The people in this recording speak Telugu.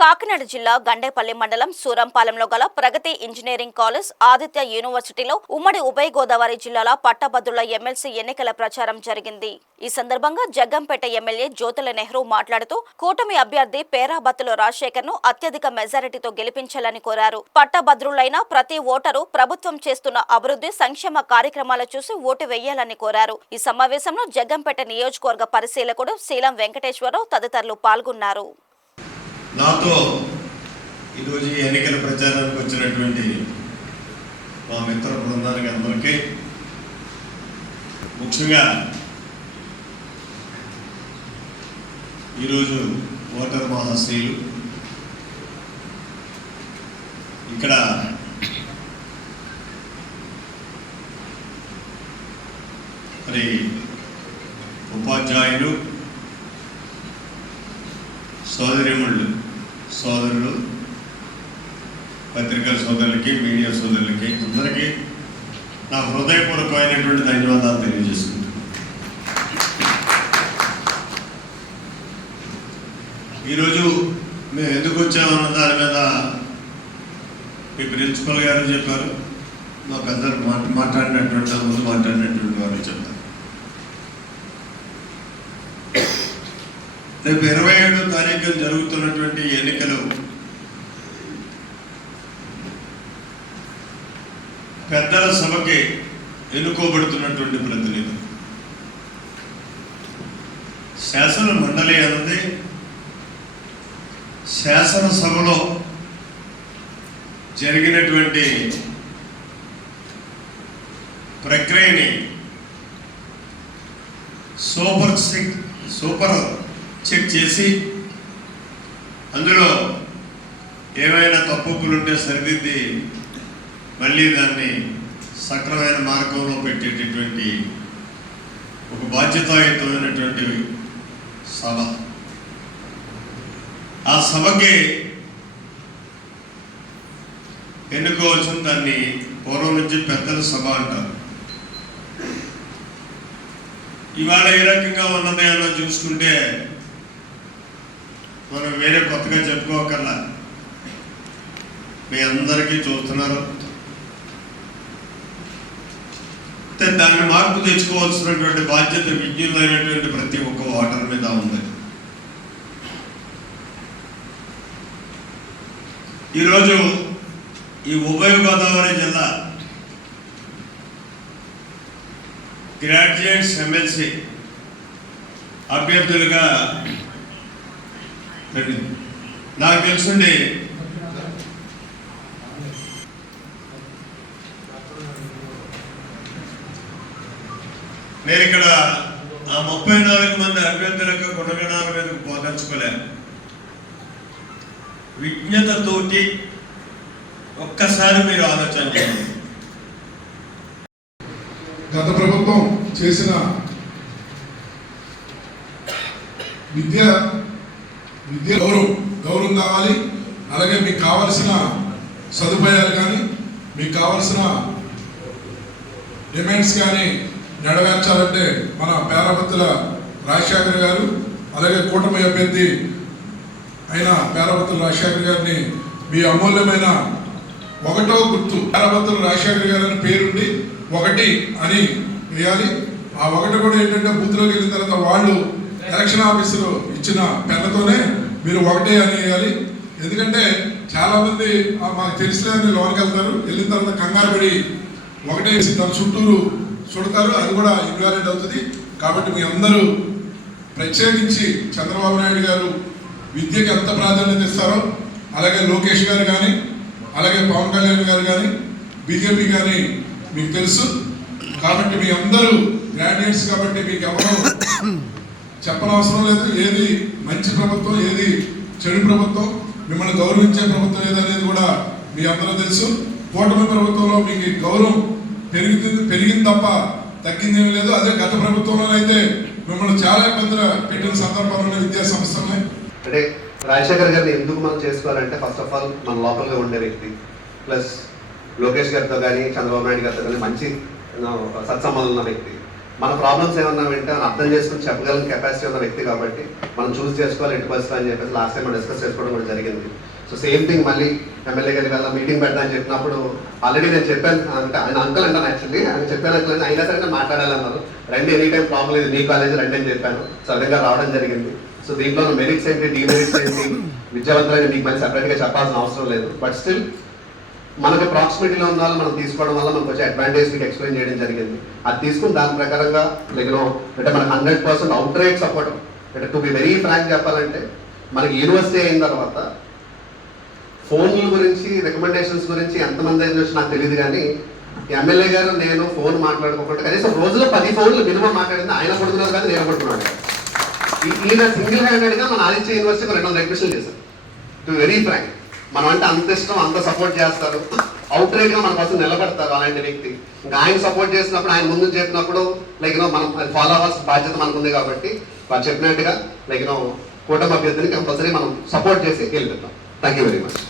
కాకినాడ జిల్లా గండేపల్లి మండలం సూరంపాలెంలో గల ప్రగతి ఇంజనీరింగ్ కాలేజ్, ఆదిత్య యూనివర్సిటీలో ఉమ్మడి ఉభయ గోదావరి జిల్లాల పట్టభద్రుల ఎమ్మెల్సీ ఎన్నికల ప్రచారం జరిగింది. ఈ సందర్భంగా జగ్గంపేట ఎమ్మెల్యే జ్యోతుల నెహ్రూ మాట్లాడుతూ కూటమి అభ్యర్థి పేరాబత్తుల రాజశేఖర్ ను అత్యధిక మెజారిటీతో గెలిపించాలని కోరారు. పట్టభద్రులైన ప్రతి ఓటరు ప్రభుత్వం చేస్తున్న అభివృద్ధి సంక్షేమ కార్యక్రమాలు చూసి ఓటు వేయాలని కోరారు. ఈ సమావేశంలో జగ్గంపేట నియోజకవర్గ పరిశీలకుడు శీలం వెంకటేశ్వరరావు తదితరులు పాల్గొన్నారు. నాతో ఈరోజు ఎన్నికల ప్రచారానికి వచ్చినటువంటి మా మిత్ర బృందానికి అందరికీ, ముఖ్యంగా ఈరోజు ఓటర్ మహాశయులు ఇక్కడ మరి ఉపాధ్యాయులు, సోదరులు, పత్రికా సోదరులకి, మీడియా సోదరులకి అందరికీ నా హృదయపూర్వకమైనటువంటి ధన్యవాదాలు తెలియజేస్తున్నాను. ఈరోజు మేము ఎందుకు వచ్చామన్న దాని మీద మీ ప్రిన్సిపల్ గారు చెప్పారు, మా పెద్దలు ముందు మాట్లాడినటువంటి వారు చెప్పారు. రేపు 27వ తారీఖున జరుగుతున్నటువంటి ఎన్నికలు పెద్దల సభకి ఎన్నుకోబడుతున్నటువంటి ప్రతినిధులు. శాసన మండలి అన్నది శాసనసభలో జరిగినటువంటి ప్రక్రియని సూపర్ చెక్ చేసి అందులో ఏమైనా తప్పులుంటే సరిదిద్ది మళ్ళీ దాన్ని సక్రమైన మార్గంలో పెట్టేటటువంటి ఒక బాధ్యతాయుతమైనటువంటి సభ. ఆ సభకి ఎన్నుకోవాల్సిన దాన్ని పూర్వం నుంచి పెద్దల సభ అంటారు. ఇవాళ ఏ రకంగా ఉన్నది అన్న చూసుకుంటే మనం వేరే కొత్తగా చెప్పుకోకల్లా మీ అందరికీ చూస్తున్నారు. దాన్ని మార్పు తెచ్చుకోవాల్సినటువంటి బాధ్యత విజ్ఞులైనటువంటి ప్రతి ఒక్క ఓటర్ మీద ఉంది. ఈరోజు ఈ ఉభయ గోదావరి జిల్లా గ్రాడ్యుయేట్స్ ఎమ్మెల్సీ అభ్యర్థులుగా నాకు తెలుసుండి నేను ఇక్కడ ఆ 34 మంది అభ్యర్థులకు గుణగణాల మీద పోదర్చుకోలేను. విజ్ఞతతోటి ఒక్కసారి మీరు ఆలోచన చేయండి. గత ప్రభుత్వం చేసిన విద్య గౌరవం కావాలి. అలాగే మీకు కావలసిన సదుపాయాలు కానీ, మీకు కావలసిన డిమాండ్స్ కానీ నెరవేర్చాలంటే మన పేరాబత్తుల రాజశేఖర్ గారు, అలాగే కూటమి అభ్యర్థి అయిన పేరాబత్తుల రాజశేఖర్ గారిని మీ అమూల్యమైన 1వ గుర్తు పేరాబత్తుల రాజశేఖర్ గారు అని పేరుండి 1 అని వేయాలి. ఆ 1 కూడా ఏంటంటే బూత్లోకి వెళ్ళిన తర్వాత వాళ్ళు ఎలక్షన్ ఆఫీసులో ఇచ్చిన పెన్నుతోనే మీరు 1 అని వేయాలి. ఎందుకంటే చాలామంది మాకు తెలిసిన లోనికి వెళ్తారు, వెళ్ళిన తర్వాత కంగారు పడి 1 వేసి దాని చుట్టూరు చుడతారు, అది కూడా ఇన్వాలిడ్ అవుతుంది. కాబట్టి మీ అందరూ ప్రత్యేకించి చంద్రబాబు నాయుడు గారు విద్యకి ఎంత ప్రాధాన్యత ఇస్తారో, అలాగే లోకేష్ గారు కానీ, అలాగే పవన్ కళ్యాణ్ గారు కానీ, బీజేపీ కానీ మీకు తెలుసు. కాబట్టి మీ అందరూ గ్రాడ్యుయేట్స్ కాబట్టి మీకు ఎవరో చెప్పనవసరం లేదు. ఏది మంచి ప్రభుత్వం, ఏది చెడు ప్రభుత్వం, మిమ్మల్ని గౌరవించే ప్రభుత్వం ఏదనేది కూడా మీ అందరూ తెలుసు. కూటమి ప్రభుత్వంలో మీకు గౌరవం పెరిగింది తప్ప తగ్గిందేమీ లేదు. అదే గత ప్రభుత్వంలో అయితే మిమ్మల్ని చాలా ఇబ్బందులు పెట్టిన సందర్భాల్లో విద్యా సంస్థలే. అంటే రాజశేఖర్ గారిని ఎందుకు మనం చేసుకోవాలంటే ఫస్ట్ ఆఫ్ ఆల్ మన లోపలగా ఉండే వ్యక్తి, ప్లస్ లోకేష్ గారితో కానీ చంద్రబాబు నాయుడు గారితో కానీ మంచి సత్సంబంధం ఉన్న వ్యక్తి. మన ప్రాబ్లమ్స్ ఏమన్నా వింటే మనం అర్థం చేసుకుని చెప్పగలిగిన కెపాసిటీ ఉన్న వ్యక్తి కాబట్టి మనం చూస్ చేసుకోవాలి ఎటు పరిస్థితి అని చెప్పేసి లాస్ట్ టైం మనం డిస్కస్ చేసుకోవడం కూడా జరిగింది. సో సేమ్ థింగ్ మళ్ళీ ఎమ్మెల్యే గారి వల్ల మీటింగ్ పెడతానని చెప్పినప్పుడు ఆల్రెడీ నేను చెప్పాను, అంటే ఆయన అంకల్ అంటాను యాక్చువల్లీ, ఆయన చెప్పాను అంకల్ అయినా సరే నేను మాట్లాడాలన్నారు. రండి ఎనీ టైం ప్రాబ్లం ఇది మీ కాలేజ్ రండి అని చెప్పాను. సో విధంగా రావడం జరిగింది. సో దీంట్లో మెరిట్స్ ఏంటి, డిమెరిట్స్ ఏంటి, విద్యావంతులైన మీకు మళ్ళీ సెపరేట్గా చెప్పాల్సిన అవసరం లేదు. బట్ స్టిల్ మనకి ప్రాక్సిమిటీలో ఉన్న వాళ్ళు మనం తీసుకోవడం వల్ల మనకు వచ్చే అడ్వాంటేజ్ మీకు ఎక్స్ప్లెయిన్ చేయడం జరిగింది. అది తీసుకుని దాని ప్రకారంగా అంటే మనకు 100% అవుట్ రైట్ సపోర్ట్. అంటే టు బి వెరీ ఫ్రాంక్ చెప్పాలంటే మనకి యూనివర్సిటీ అయిన తర్వాత ఫోన్ల గురించి రికమెండేషన్స్ గురించి ఎంతమంది అయిన నాకు తెలియదు, కానీ ఎమ్మెల్యే గారు నేను ఫోన్ మాట్లాడుకోకుండా కనీసం రోజులో 10 ఫోన్లు మినిమం మాట్లాడింది. ఆయన పడుతున్నారు కానీ నేను పడుతున్నాను. ఈయన సింగిల్ హ్యాండెడ్గా మన ఆదిత్య యూనివర్సిటీకి 200 అడ్మిషన్లు చేశారు. టు వెరీ ఫ్రాంక్ మనం అంటే అంత ఇష్టం, అంత సపోర్ట్ చేస్తారు, అవుట్ రైట్గా మన కోసం నిలబడతారు అలాంటి వ్యక్తి. ఇంకా ఆయన సపోర్ట్ చేసినప్పుడు, ఆయన ముందు చెప్పినప్పుడు మనం ఫాలో అవ్వాల్సిన బాధ్యత మనకు ఉంది కాబట్టి వాళ్ళు చెప్పినట్టుగా కూటమి అభ్యర్థిని కంపల్సరీ మనం సపోర్ట్ చేసి గెలిపిద్దాం. Thank you very much.